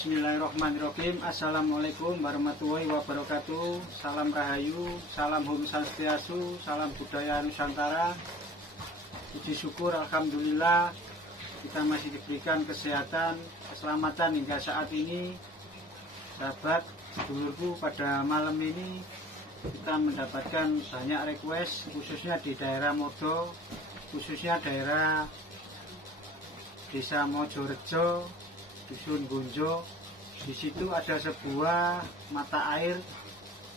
Bismillahirrahmanirrahim. Assalamualaikum warahmatullahi wabarakatuh. Salam Rahayu, salam Om Swastiastu, salam budaya Nusantara. Puji syukur, alhamdulillah kita masih diberikan kesehatan, keselamatan hingga saat ini. Sahabat, sedulurku, pada malam ini kita mendapatkan banyak request, khususnya di daerah Modo, khususnya daerah Desa Mojorejo, Dusun Gunjo. Di situ ada sebuah mata air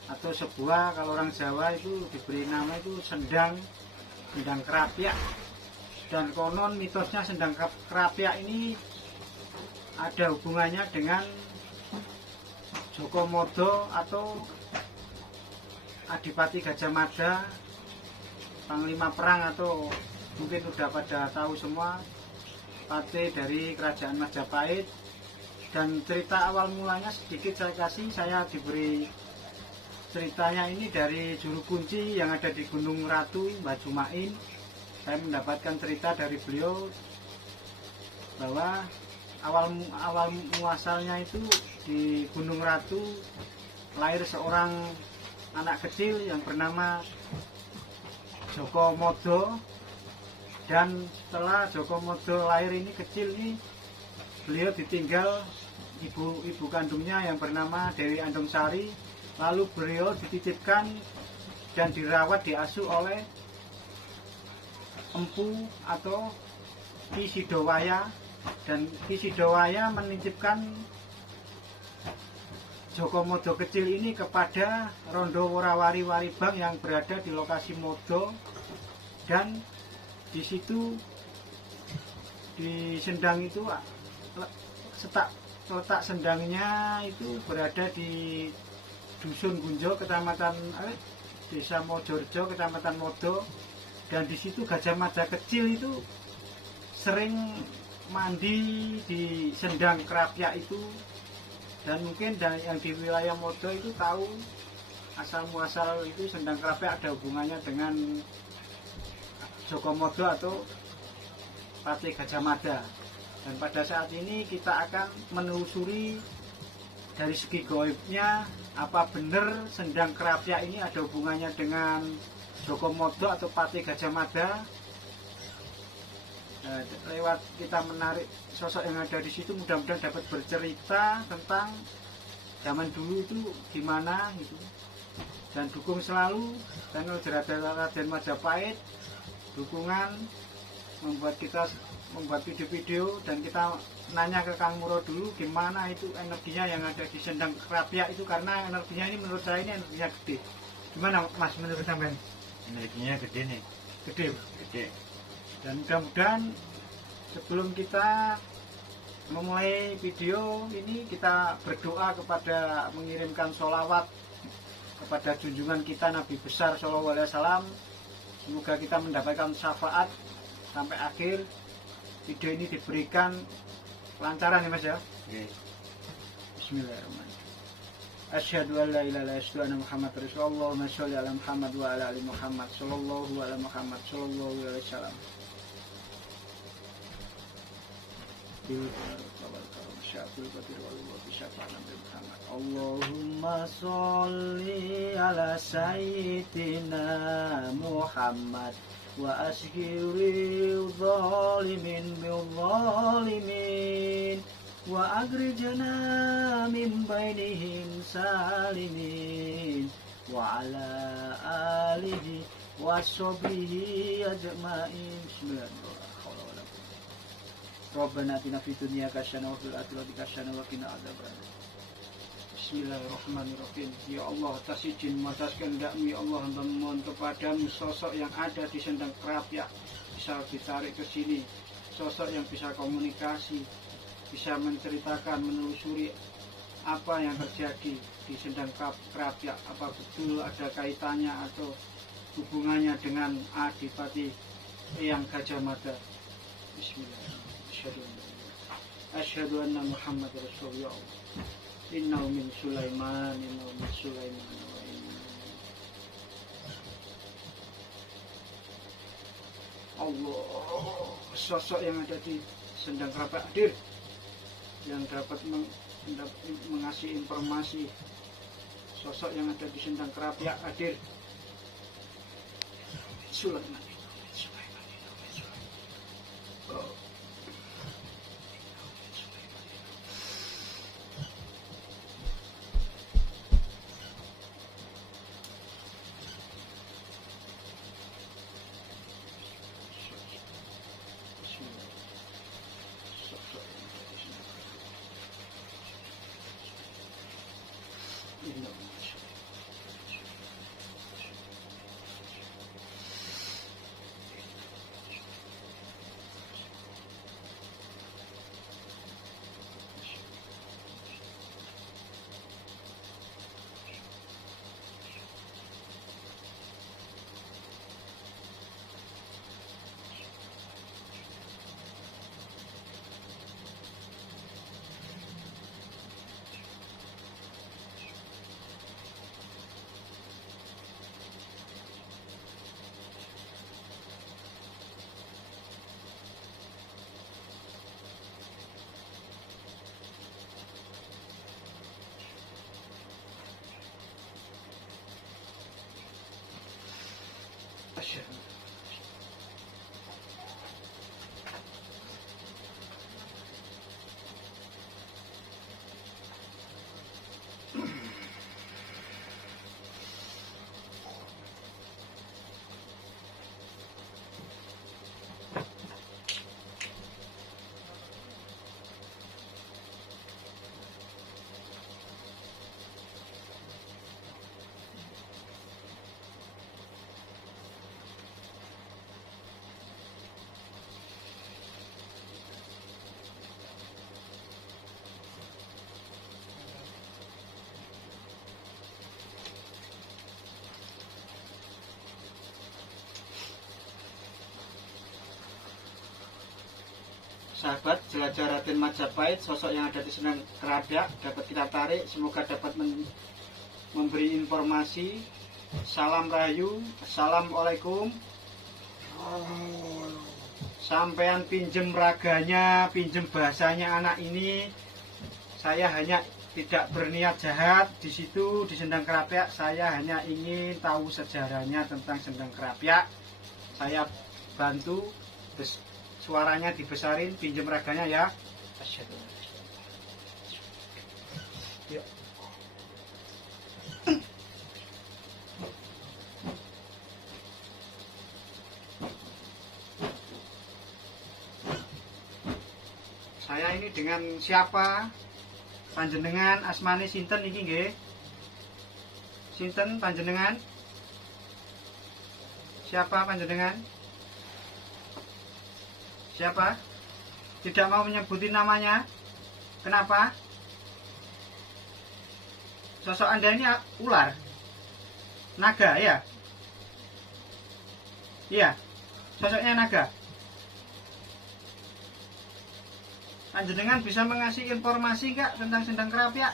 atau sebuah, kalau orang Jawa itu diberi nama itu sendang Krapyak. Dan konon mitosnya sendang Krapyak ini ada hubungannya dengan Joko Modo atau Adipati Gajah Mada, Panglima Perang, atau mungkin udah pada tahu semua, Pate dari Kerajaan Majapahit. Dan cerita awal mulanya sedikit saya diberi ceritanya ini dari juru kunci yang ada di Gunung Ratu, Mbah Jumain. Saya mendapatkan cerita dari beliau bahwa awal muasalnya itu di Gunung Ratu lahir seorang anak kecil yang bernama Joko Modo. Dan setelah Joko Modo lahir ini, kecil ini, beliau ditinggal ibu kandungnya yang bernama Dewi Andomsari. Lalu beliau dititipkan dan dirawat, diasuh oleh empu atau Ki Sidowaya. Dan Ki Sidowaya menitipkan Joko Modo kecil ini kepada Rondo Worawari Waribang yang berada di lokasi Modo. Dan di situ, di sendang itu, letak sendangnya itu berada di Dusun Gunjo, Kecamatan Desa Mojorejo, Kecamatan Modo. Dan di situ Gajah Mada kecil itu sering mandi di sendang Krapyak itu. Dan mungkin yang di wilayah Modo itu tahu asal muasal itu sendang Krapyak ada hubungannya dengan Joko Modo atau Pati Gajah Mada. Dan pada saat ini kita akan menelusuri dari segi gaibnya, apa benar sendang Krapyak ini ada hubungannya dengan Joko Modo atau Pati Gajah Mada. Lewat kita menarik sosok yang ada di situ, mudah-mudahan dapat bercerita tentang zaman dulu itu gimana gitu. Dan dukung selalu channel Raden Majapahit. Dukungan membuat video-video, dan kita nanya ke Kang Muro dulu gimana itu energinya yang ada di sendang Krapyak itu, karena energinya ini menurut saya ini energinya gede. Gimana Mas menurut sampean? Energinya gede nih. Gede. Dan mudah-mudahan sebelum kita memulai video ini, kita berdoa kepada, mengirimkan sholawat kepada junjungan kita Nabi besar Shallallahu Alaihi Wasallam. Semoga kita mendapatkan syafaat sampai akhir video ini, diberikan kelancaran ya Mas ya. Oke. Bismillahirrahmanirrahim. Asyhadu an la ilaha illallah, asyhadu anna Muhammadar Rasulullah. Allahumma sholli ala Muhammad wa ala ali Muhammad, sallallahu ala Muhammad sallallahu alaihi wasallam. Allahumma sholli ala sayyidina Muhammad wa ashiri zalimin bil zalimin wa agrijna min bainihim salimin wa ala alihi wa sahbihi ajma'in. Bismillahirrahmanirrahim. Rabbana atina fid dunya hasanah wa fil akhirati hasanah wa qina adzabannar. Bismillahirrahmanirrahim. Ya Allah, atas izin atas kehendak-Mu ya Allah, hamba memohon kepadamu sosok yang ada di sendang Krapyak bisa ditarik ke sini, sosok yang bisa komunikasi, bisa menceritakan, menelusuri apa yang terjadi di sendang Krapyak, apa betul ada kaitannya atau hubungannya dengan Adipati Eyang Gajah Mada. Bismillahirrahmanirrahim. Asyhadu anna Muhammadar Rasulullah. Innahu min Sulaiman, innahu min Sulaiman. Allah, sosok yang ada di sendang Krapyak hadir, yang dapat mengasih informasi sosok yang ada di Sendang Kerapia hadir. Sulaiman. Sahabat jelajah Raden Majapahit, sosok yang ada di Sendang Kerapia dapat kita tarik, semoga dapat memberi informasi. Salam rahayu, assalamualaikum. Sampean pinjem raganya, pinjem bahasanya anak ini. Saya hanya tidak berniat jahat di situ di Sendang Kerapia. Saya hanya ingin tahu sejarahnya tentang Sendang Kerapia. Saya bantu, suaranya dibesarin, pinjem raganya ya. Ya. Saya ini dengan siapa? Panjenengan asmane sinten niki nggih? Sinten panjenengan? Siapa panjenengan? Siapa? Tidak mau menyebutin namanya? Kenapa? Sosok Anda ini ular? Naga ya? Iya. Sosoknya naga. Panjenengan bisa mengasih informasi enggak tentang Sendang Kerapia?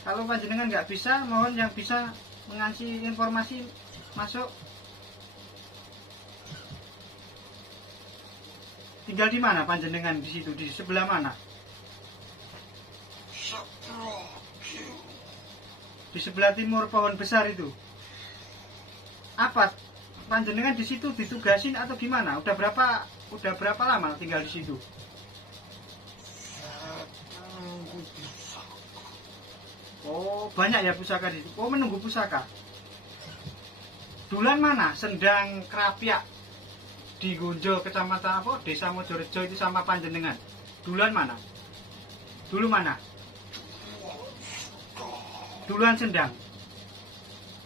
Kalau panjenengan nggak bisa, mohon yang bisa mengasih informasi masuk. Tinggal di mana panjenengan di situ? Di sebelah mana? Di sebelah timur pohon besar itu. Apa? Panjenengan di situ ditugasin atau gimana? Udah berapa lama tinggal di situ? Oh, banyak ya pusaka di situ. Oh, menunggu pusaka. Dulan mana? Sendang Kerapia. Di Gunjo, kecamatan apa? Desa Mojorejo itu sama panjenengan. Duluan mana? Dulu mana? Duluan Sendang.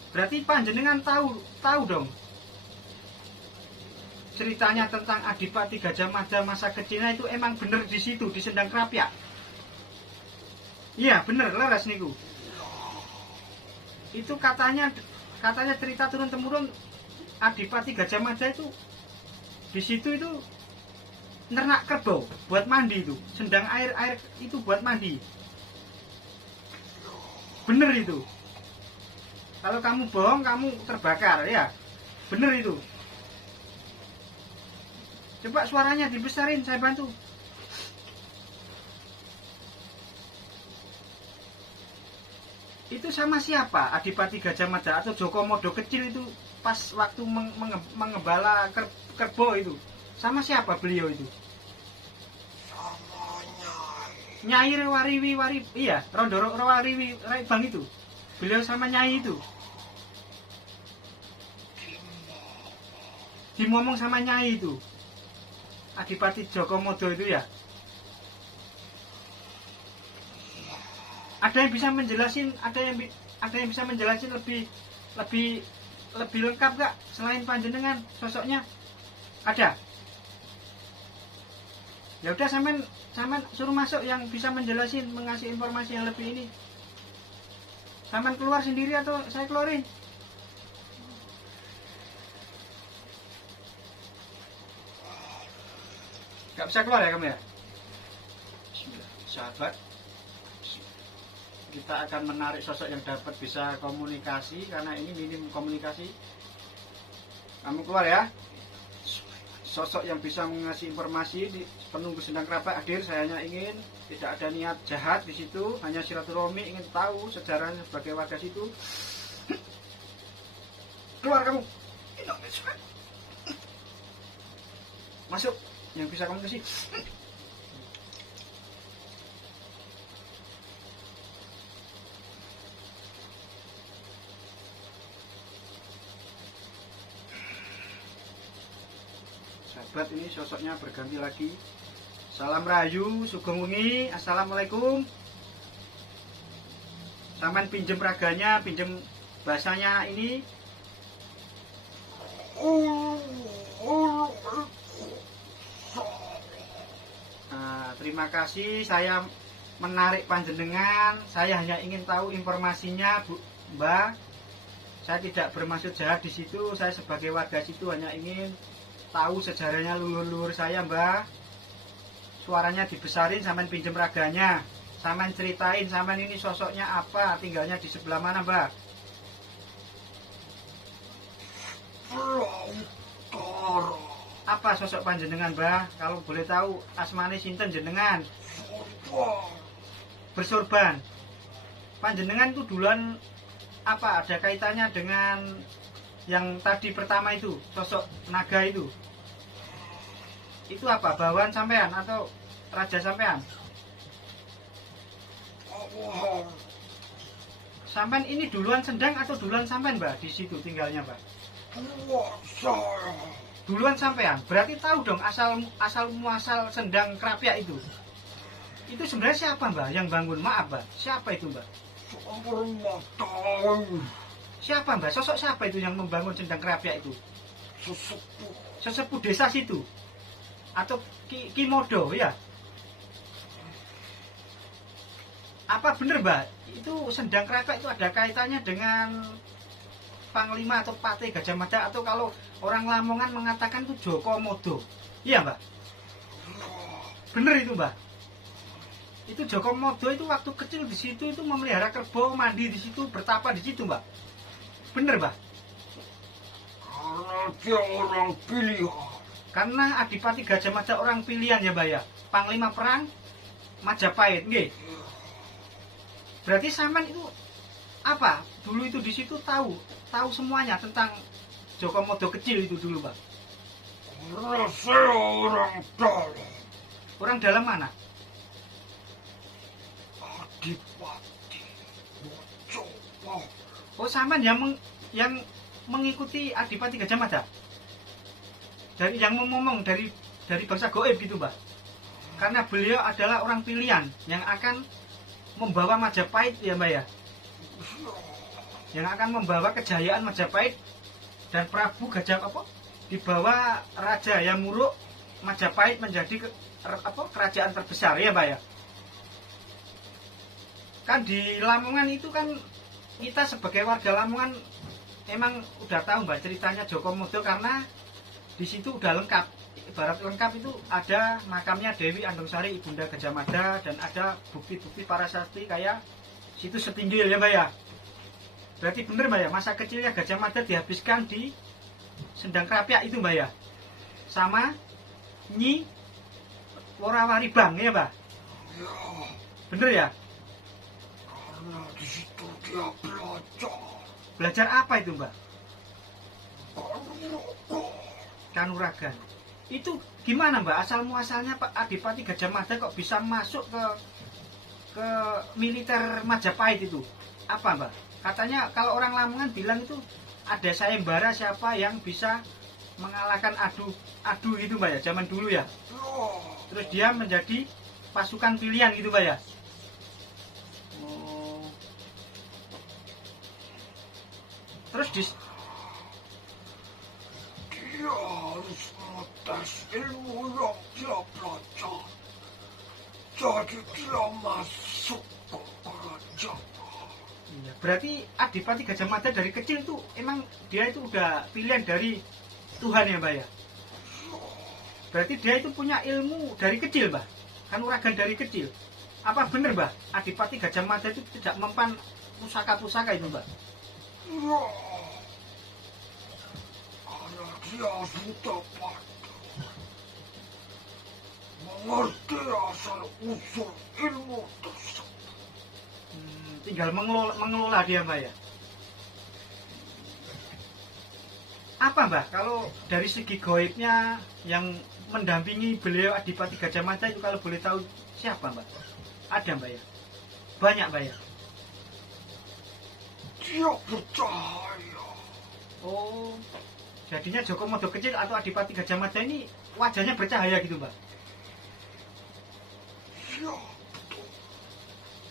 Berarti panjenengan tahu dong. Ceritanya tentang Adipati Gajah Mada masa kecilnya itu emang bener di situ di Sendang Kerapia. Iya, bener leres niku. Itu katanya cerita turun temurun Adipati Gajah Mada itu di situ itu nernak kerbau buat mandi itu. Sendang air itu buat mandi. Bener itu. Kalau kamu bohong, kamu terbakar ya. Bener itu. Coba suaranya dibesarin, saya bantu. Itu sama siapa? Adipati Gajah Mada atau Joko Modo kecil itu pas waktu mengembala kerbau itu? Sama siapa beliau itu? Sama Nyai Nyai. Rewariwi iya, Rondo Rewariwi Raibang itu. Beliau sama Nyai itu. Dimomong sama Nyai itu. Adipati Joko Modo itu ya. Ada yang bisa menjelasin, ada yang bisa menjelasin lebih lengkap gak selain panjenengan sosoknya? Ada. Ya udah sampean suruh masuk yang bisa menjelasin, mengasih informasi yang lebih ini. Sampean keluar sendiri atau saya keluarin? Gak bisa keluar ya kamu ya? Sahabat, kita akan menarik sosok yang dapat bisa komunikasi, karena ini minim komunikasi. Kamu keluar ya. Sosok yang bisa mengasih informasi di penunggu sendang kerabat hadir. Saya hanya ingin, tidak ada niat jahat di situ, hanya silaturahmi, ingin tahu sejarahnya sebagai warga situ. Keluar kamu. Masuk yang bisa komunikasi. Sahabat, ini sosoknya berganti lagi. Salam rayu, sugeng wengi, assalamualaikum. Sampean pinjem raganya, pinjem bahasanya ini. Nah, terima kasih, saya menarik panjenengan. Saya hanya ingin tahu informasinya, Bu, Mbak. Saya tidak bermaksud jahat di situ. Saya sebagai warga situ hanya ingin tahu sejarahnya leluhur saya, Mbak. Suaranya dibesarin, sampean pinjem raganya. Sampean ceritain, sampean ini sosoknya apa, tinggalnya di sebelah mana, Mbak? Apa sosok panjenengan, Mbah? Kalau boleh tahu, asmane sinten jenengan? Bersorban. Panjenengan itu duluan apa? Ada kaitannya dengan yang tadi pertama itu, sosok naga itu? Itu apa? Bawahan sampean atau raja sampean? Sampean ini duluan sendang atau duluan sampean, Mbak? Di situ tinggalnya, Mbak? Duluan sampean. Berarti tahu dong asal muasal sendang Krapyak itu. Itu sebenarnya siapa, Mbak, yang bangun? Maaf, Mbak. Siapa itu, Mbak? Siapa, Mbak? Sosok siapa itu yang membangun sendang Krapyak itu? Sesepuh desa situ. Atau Kimodo, ya? Apa bener, Mbak? Itu sendang Krapyak itu ada kaitannya dengan Panglima atau Patih Gajah Mada, atau kalau orang Lamongan mengatakan itu Joko Modo. Iya, Mbak? Bener itu, Mbak? Itu Joko Modo itu waktu kecil di situ itu memelihara kerbau, mandi di situ, bertapa di situ, Mbak. Bener, Mbak? Karena dia orang pilihan. Karena Adipati Gajah Mada orang pilihan ya, Mbak ya. Panglima perang Majapahit, nggih. Berarti sampean itu apa? Dulu itu di situ tahu semuanya tentang Joko Modo kecil itu dulu, Mbak. Karena saya orang dalam. Orang dalam mana? Adipati Mojopo. Oh, sampean yang mengikuti Adipati Gajah Mada? Dari yang ngomong dari bangsa goib gitu, Mbak. Karena beliau adalah orang pilihan yang akan membawa Majapahit ya, Mbak ya. Yang akan membawa kejayaan Majapahit dan Prabu Gajah dibawa Raja Yamuruk Majapahit menjadi kerajaan terbesar ya, Mbak ya. Kan di Lamongan itu kan kita sebagai warga Lamongan emang udah tahu, Mbak, ceritanya Joko Modo, karena di situ udah lengkap. Ibarat lengkap itu ada makamnya Dewi Andungsari Ibunda Gajah Mada, dan ada bukti-bukti para sakti kayak situ Setinggil ya, Mbak ya. Berarti bener, Mbak ya, masa kecilnya Gajah Mada dihabiskan di Sendang Krapyak itu, Mbak ya. Sama Nyi Worawaribang ya, Mbak. Ya, Bener ya? karena di situ dia dia belajar. Belajar apa itu, Mbak? Kanuragan. Kanuragan. Itu gimana, Mbak? Asal muasalnya Pak Adipati Gajah Mada kok bisa masuk ke militer Majapahit itu? Apa, Mbak? Katanya kalau orang Lamongan bilang itu ada sayembara siapa yang bisa mengalahkan adu gitu, Mbak ya, zaman dulu ya. Terus dia menjadi pasukan pilihan gitu, Mbak ya. Oh. Terus Dia harus mengetes ilmu yang dia belajar. Jadi dia masuk ke kerajaan. iya, berarti Adipati Gajah Mada dari kecil tuh emang dia itu udah pilihan dari Tuhan ya, Mbak ya. Berarti dia itu punya ilmu dari kecil, Mbak. Kanuragan dari kecil. Apa benar, Mbak? Adipati Gajah Mada itu tidak mempan pusaka-pusaka itu, Mbak? Ya, karena dia sudah pandai mengerti asal usul ilmu tersebut. Tinggal mengelola dia, Mbak ya. Apa, Mbak, kalau dari segi goibnya yang mendampingi beliau Adipati Gajah Mada itu kalau boleh tahu siapa, Mbak? Ada, Mbak ya? Banyak, Mbak ya? Dia bercahaya. Oh, jadinya Joko Modo kecil atau Adipati Gajah Mada ini wajahnya bercahaya gitu, Mbak? Ya,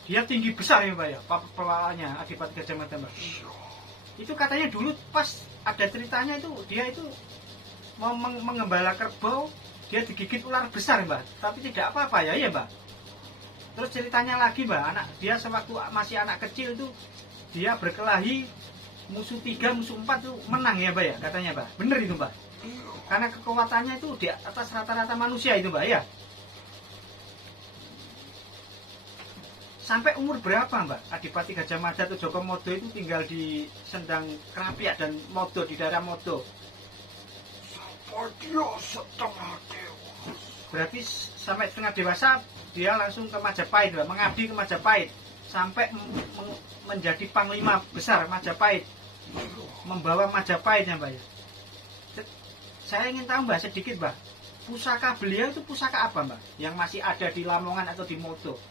Dia tinggi besar ya, Mbak ya? Kepalanya Adipati Gajah Mada, Mbak. ya. Itu katanya dulu pas ada ceritanya itu dia itu mau mengembala kerbau, dia digigit ular besar, Mbak. Tapi tidak apa-apa ya, Mbak. Terus ceritanya lagi, Mbak, dia sewaktu masih anak kecil itu dia berkelahi musuh 3, musuh 4 tuh menang ya, Mbak ya, katanya, Mbak. Bener itu, Mbak. Karena kekuatannya itu di atas rata-rata manusia itu, Mbak ya. Sampai umur berapa, Mbak, Adipati Gajah Mada atau Joko Modo itu tinggal di Sendang Krapiak dan Modo, di daerah Modo? Sampai dia setengah dewa. Berarti sampai setengah dewasa dia langsung ke Majapahit, Mbak, mengabdi ke Majapahit sampai menjadi panglima besar Majapahit, membawa Majapahit ya, Mbak ya. Saya ingin tahu, Mbak, sedikit, Mbak, pusaka beliau itu pusaka apa, Mbak, yang masih ada di Lamongan atau di Modo?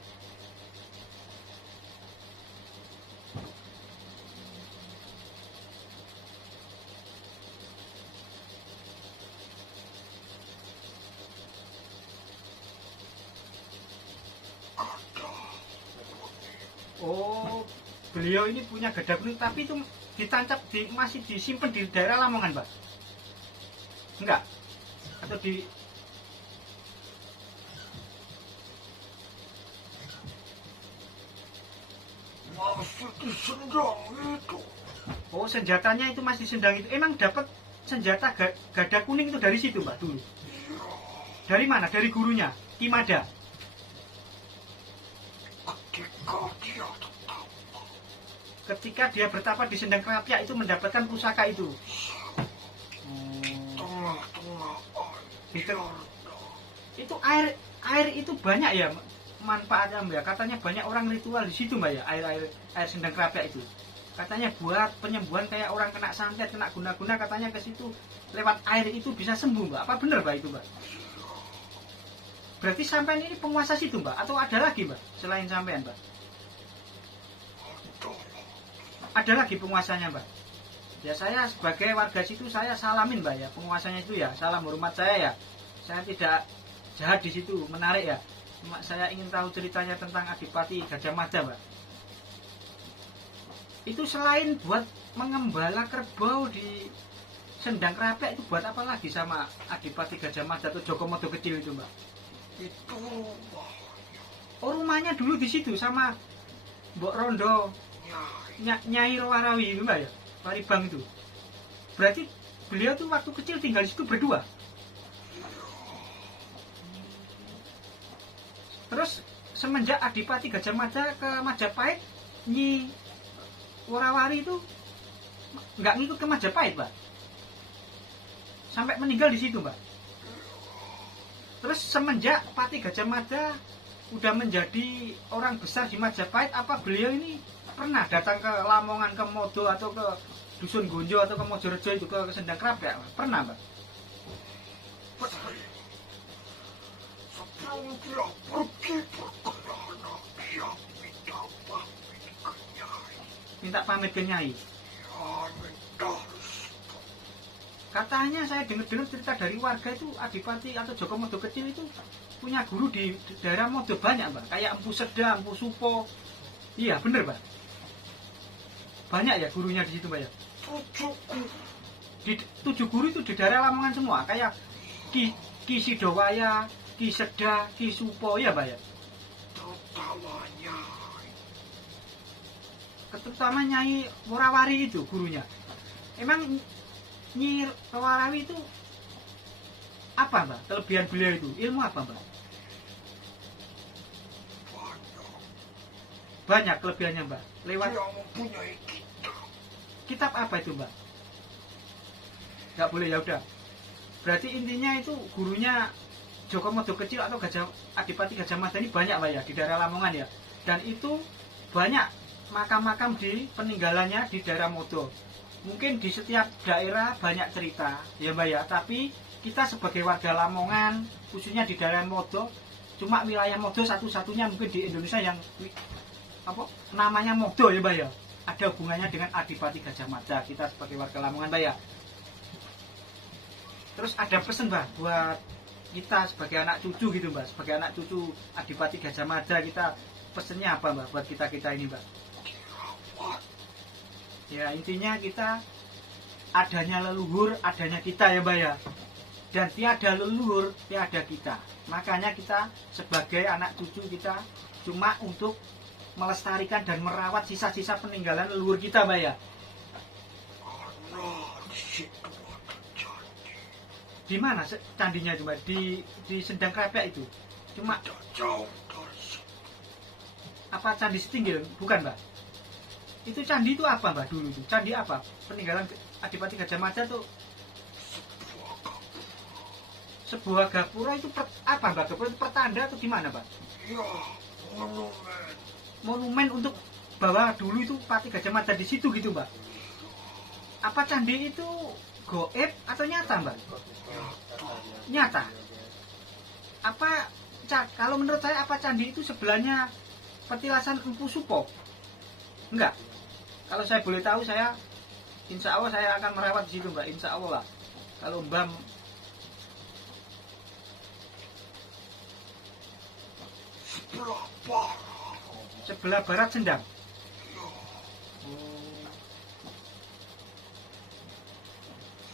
Oh, beliau ini punya gada kuning, tapi itu ditancap masih disimpan di daerah Lamongan, Mbak? Enggak? Atau di Masih di sendang itu. oh, senjatanya itu masih sendang itu. Emang dapat senjata gada kuning itu dari situ, Mbak, dulu? Dari mana? Dari gurunya? Kimada? Ketika dia tetap Ketika dia bertapa di Sendang Krapiak itu mendapatkan pusaka itu. tengah-tengah Gitu. air. Itu air itu banyak ya manfaatnya, Mbak. Katanya banyak orang ritual di situ, Mbak ya, air Sendang Krapiak itu. Katanya buat penyembuhan kayak orang kena santet, kena guna-guna, katanya ke situ lewat air itu bisa sembuh, Mbak. Apa benar, Mbak, itu, Mbak? Berarti sampean ini penguasa situ, Mbak, atau ada lagi, Mbak, selain sampean, Mbak? Ada lagi penguasanya, Mbak? Ya, saya sebagai warga situ saya salamin, Mbak ya, penguasanya itu ya, salam hormat saya ya. Saya tidak jahat di situ, menarik ya. Cuma saya ingin tahu ceritanya tentang Adipati Gajah Mada, Mbak. Itu selain buat mengembala kerbau di Sendang Krapiak itu buat apa lagi sama Adipati Gajah Mada atau Joko Modo kecil itu, Mbak? Itu rumah Oh, rumahnya dulu di situ sama Mbok Rondo Nyai Warawi itu, Mbak ya, Paribang itu. Berarti beliau tuh waktu kecil tinggal di situ berdua. Terus semenjak Adipati Gajah Mada ke Majapahit, Nyi Warawari itu nggak ngikut ke Majapahit, Mbak. Sampai meninggal di situ, Mbak. Terus semenjak Pati Gajah Mada udah menjadi orang besar di Majapahit, apa beliau ini pernah datang ke Lamongan, ke Modo atau ke Dusun Gonjo atau ke Mojorejo itu, ke Sendang Krapyak? Pernah, Mbak? Sebelum dia pergi berkelana, dia minta pamit ke Nyai. Minta pamit ke Nyai. Ya, minta restu. Katanya saya dengar cerita dari warga itu, Adipati atau Joko Modo kecil itu punya guru di daerah Modo banyak, Mbak. Kayak Empu Seda, Empu Supo. Iya, bener, Mbak. Banyak ya gurunya di situ, Mbak ya? 7 guru. Di 7 guru itu di daerah Lamongan semua, kayak Ki Sidowaya, Ki Seda, Ki Supo, ya, Mbak ya? Terutama Nyai. Terutama Nyai Worawari itu gurunya. Emang Nyi Worawari itu apa, Mbak? Kelebihan beliau itu ilmu apa, Mbak? Banyak kelebihannya, Mbak. Lewat Dia mempunyai kitab. kitab apa itu, Mbak? Nggak boleh, ya udah. Berarti intinya itu gurunya Joko Modo kecil atau Adipati Gajah Mada ini banyak, Mbak ya, di daerah Lamongan ya. Dan itu banyak makam-makam di peninggalannya di daerah Modo. Mungkin di setiap daerah banyak cerita, ya, Mbak ya. Tapi kita sebagai warga Lamongan, khususnya di daerah Modo, cuma wilayah Modo satu-satunya mungkin di Indonesia yang namanya Modo, ya, Mbak ya. Ada hubungannya dengan Adipati Gajah Mada, kita sebagai warga Lamongan, Mbak ya. Terus ada pesan, Mbak, buat kita sebagai anak cucu gitu, Mbak, sebagai anak cucu Adipati Gajah Mada, kita pesennya apa, Mbak, buat kita ini, Mbak? Ya, intinya kita adanya leluhur, adanya kita, ya, Mbak ya. Dan tiada leluhur, tiada kita. Makanya kita sebagai anak cucu kita cuma untuk melestarikan dan merawat sisa-sisa peninggalan leluhur kita, Mbak ya. Karena di situ ada candi. Di mana candinya itu, Mbak? Di Sendang Krapyak itu. Cuma Tidak jauh dari situ. apa candi Setinggil? Bukan, Mbak. Itu candi itu apa, Mbak, dulu itu? Candi apa? Peninggalan Adipati Gajah Mada tuh Sebuah gapura. sebuah gapura itu apa, Mbak? Gapura itu pertanda atau gimana, Mbak? Ya, monumen. Monumen untuk bahwa dulu itu Pati Gajah Mada di situ gitu, Mbak. Apa candi itu goib atau nyata, Mbak? Nyata. Apa kalau menurut saya apa candi itu sebelahnya petilasan Empu Supo? Enggak. Kalau saya boleh tahu, saya insya Allah saya akan merawat di situ, Mbak. Insya Allah lah. Kalau Mbak Sebelah barat. sebelah barat Sendang. Ya,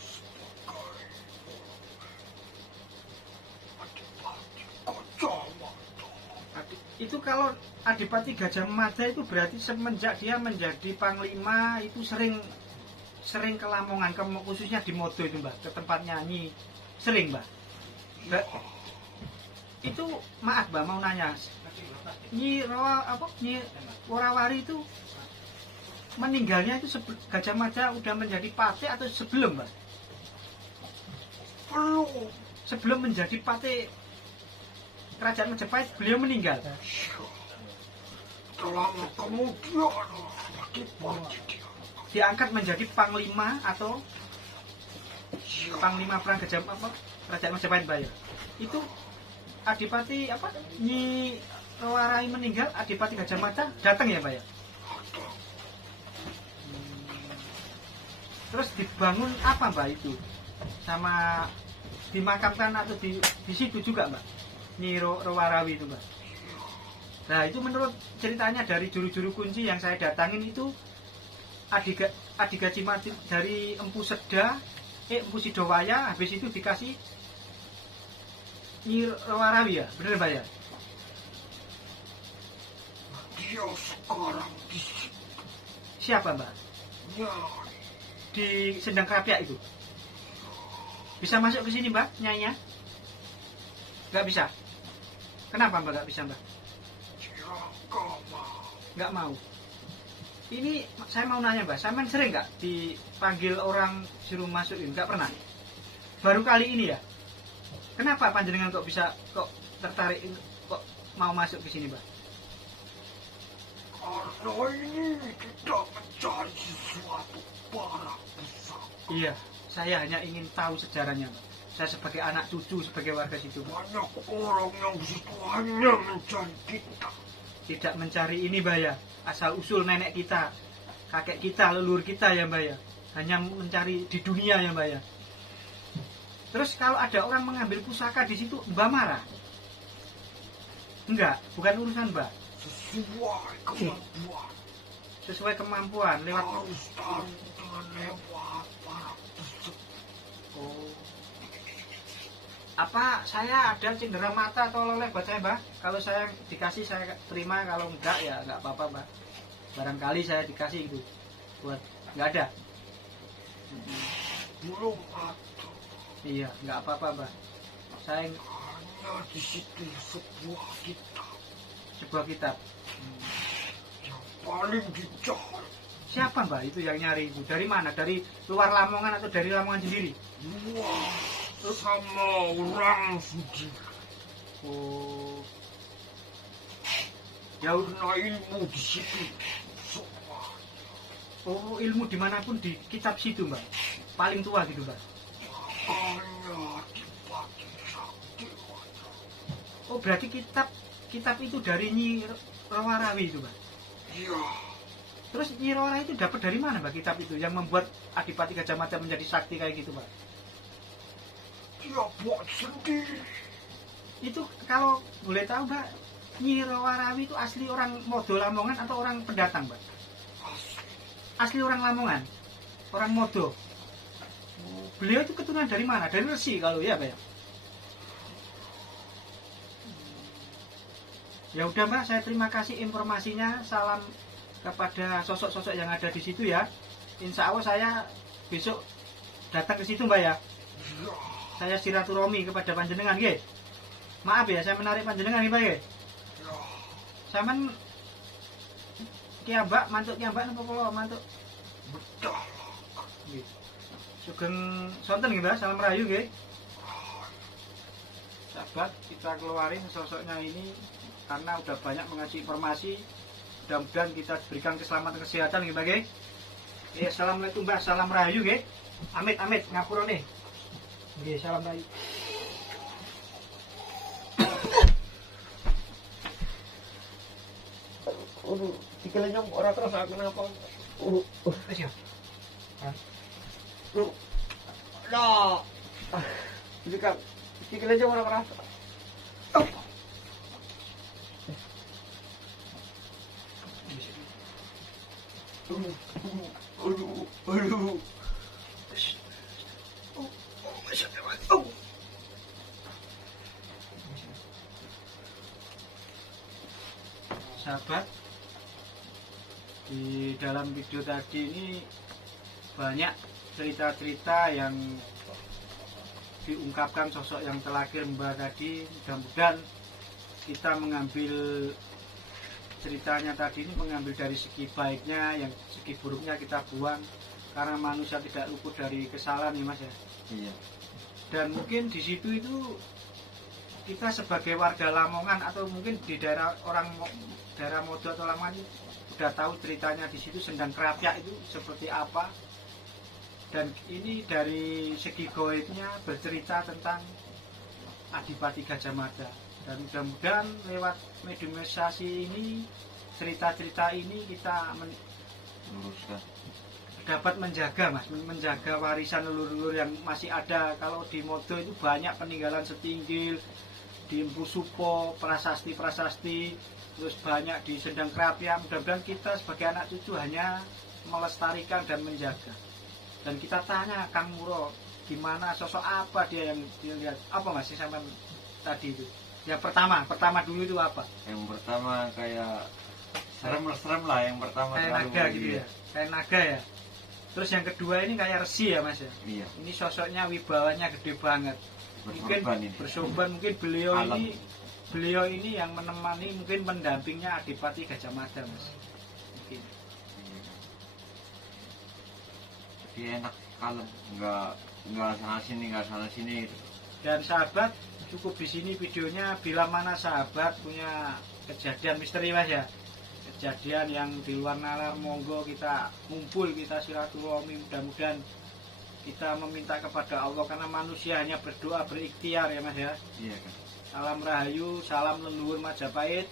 sebagai Adipati Gajah Mada. Itu kalau Adipati Gajah Mada itu berarti semenjak dia menjadi panglima itu sering ke Lamongan, khususnya di Modo itu, Mbak, ke tempat nyanyi sering, Mbak. Itu maaf, Mbak, mau nanya, Nyi Worawari itu meninggalnya itu Gajah Mada udah menjadi pati atau sebelum, Mbak? Belum. Sebelum menjadi pati Kerajaan Majapahit beliau meninggal. Ya, dalam kemudian Adipati dia. Diangkat menjadi panglima atau Ya, panglima perang Kerajaan Majapahit, Mbak ya. Itu Adipati Nyi Worawari meninggal, Adipati Gajah Mada datang ya, Mbak ya. ada. Terus dibangun apa, Mbak, itu? Sama dimakamkan atau di situ juga, Mbak? Nyi Worawari itu, Mbak. Nah, itu menurut ceritanya dari juru-juru kunci yang saya datangin itu Adigaji Mati dari Empu Seda, Empu Sidowaya, habis itu dikasih Nyi Worawari ya, bener, Mbak ya? Dia sekarang di situ. Siapa, Mbak? Nyai. Di Sendang Krapyak itu. Bisa masuk ke sini, Mbak, nyainya? Nggak bisa. Kenapa, Mbak, nggak bisa, Mbak? Dia gak mau. Nggak mau. Ini saya mau nanya, Mbak, sampean sering nggak dipanggil orang suruh masukin? Nggak pernah. Baru kali ini ya. Kenapa panjenengan kok bisa tertarik, kok mau masuk ke sini, Mbak? Karena ini kita mencari sesuatu barang besar. Iya, saya hanya ingin tahu sejarahnya, Mbak. Saya sebagai anak cucu, sebagai warga situ, Mbak. Banyak orang yang disitu hanya mencari kita. Tidak mencari ini, Mbak ya. Asal usul nenek kita, kakek kita, leluhur kita ya, Mbak ya. Hanya mencari di dunia ya, Mbak ya. Terus kalau ada orang mengambil pusaka di situ, Mbak marah? Enggak, bukan urusan Mbak. Sesuai kemampuan. Sesuai kemampuan lewat. Harus tahu dengan lewat para peserta. Oh. Apa saya ada cendera mata atau oleh buat saya, Mbak? Kalau saya dikasih saya terima, kalau enggak ya enggak apa-apa, Mbak. Barangkali saya dikasih itu. Buat enggak ada. Belum ada. Iya, enggak apa-apa, Mbak. Saya Hanya di situ sebuah kitab sebuah kitab. yang paling dicari. Siapa, Mbak, itu yang nyari itu? Dari mana? Dari luar Lamongan atau dari Lamongan sendiri? Wah, sama orang suci. Oh. Ya, Karena ilmu di situ semua. oh, ilmu dimanapun di kitab situ, Mbak. Paling tua gitu, Mbak. Hanya di Pati Sakti. Oh, berarti kitab itu dari Nyi Rawarawi itu, Mbak. Iya, Terus Nyi Rawarawi itu dapat dari mana, Mbak, kitab itu yang membuat Adipati Gajah Mada menjadi sakti kayak gitu, Mbak? dia buat sendiri. Itu kalau boleh tahu, Mbak, Nyi Rawarawi itu asli orang Modo Lamongan atau orang pendatang, Mbak? Asli orang Lamongan, orang Modo. Oh, beliau itu keturunan dari mana? Dari Resi kalau ya, Mbak ya? Ya udah, Mbak, saya terima kasih informasinya. Salam kepada sosok-sosok yang ada di situ ya. Insya Allah saya besok datang ke situ, Mbak ya. Iya, Saya silaturahmi kepada panjenengan, nggih. Maaf ya, saya menarik panjenengan nggih, Pak nggih. iya. Sampeyan Mbak, mantuk Mbak napa kula mantuk? Betul. Nggih. Sugeng sonten nggih, Mbak. Salam rahayu nggih. Sahabat, kita keluarin sosoknya ini karena udah banyak mengasih informasi. Mudah-mudahan kita diberikan keselamatan kesehatan nggih, Mbak nggih. Assalamualaikum, Mbak. Salam rahayu nggih. Amit amit ngapura nih. Nggih, salam rahayu. Sikilnya orang terus kenapa? Wis ya. Nah, jadi kan sikilnya orang keras. Aduh. Sahabat, di dalam video tadi ini banyak cerita-cerita yang diungkapkan sosok yang terlahir Mbak tadi. Mudah-mudahan kita mengambil ceritanya tadi ini, mengambil dari segi baiknya, yang segi buruknya kita buang, karena manusia tidak luput dari kesalahan ya, Mas ya. Iya. Dan mungkin di situ itu kita sebagai warga Lamongan atau mungkin di daerah daerah Modo atau Lamongan itu sudah tahu ceritanya di situ Sendang Krapyak itu seperti apa. Dan ini dari segi goibnya bercerita tentang Adipati Gajah Mada. Dan mudah-mudahan lewat mediumisasi ini, cerita-cerita ini kita Luruskan. dapat menjaga, Mas, menjaga warisan leluhur-leluhur yang masih ada. Kalau di Modo itu banyak peninggalan setinggil, di Empu Supo, prasasti-prasasti, terus banyak di Sendang Krapyak. Mudah-mudahan kita sebagai anak cucu hanya melestarikan dan menjaga. Dan kita tanya Kang Muro, gimana, sosok apa dia yang dilihat? Apa Mas sampai tadi itu? Yang pertama dulu itu apa? Yang pertama kayak serem lah yang pertama. Kayak naga gitu ya, kayak naga ya. Terus yang kedua ini kayak resi ya, Mas ya. Iya. Ini sosoknya wibawanya gede banget. Mungkin Berkorban ini. bersorban, mungkin beliau Alam. ini yang menemani, mungkin pendampingnya Adipati Gajah Mada, Mas. Mungkin. Iya. Jadi enak, kalem, nggak sana sini gitu. Dan sahabat, cukup di sini videonya. Bila mana sahabat punya kejadian misteri Mas ya, kejadian yang di luar nalar, monggo kita ngumpul, kita silaturahmi, mudah-mudahan kita meminta kepada Allah, karena manusia hanya berdoa berikhtiar ya Mas ya. Iya kan. Salam Rahayu, salam leluhur Majapahit.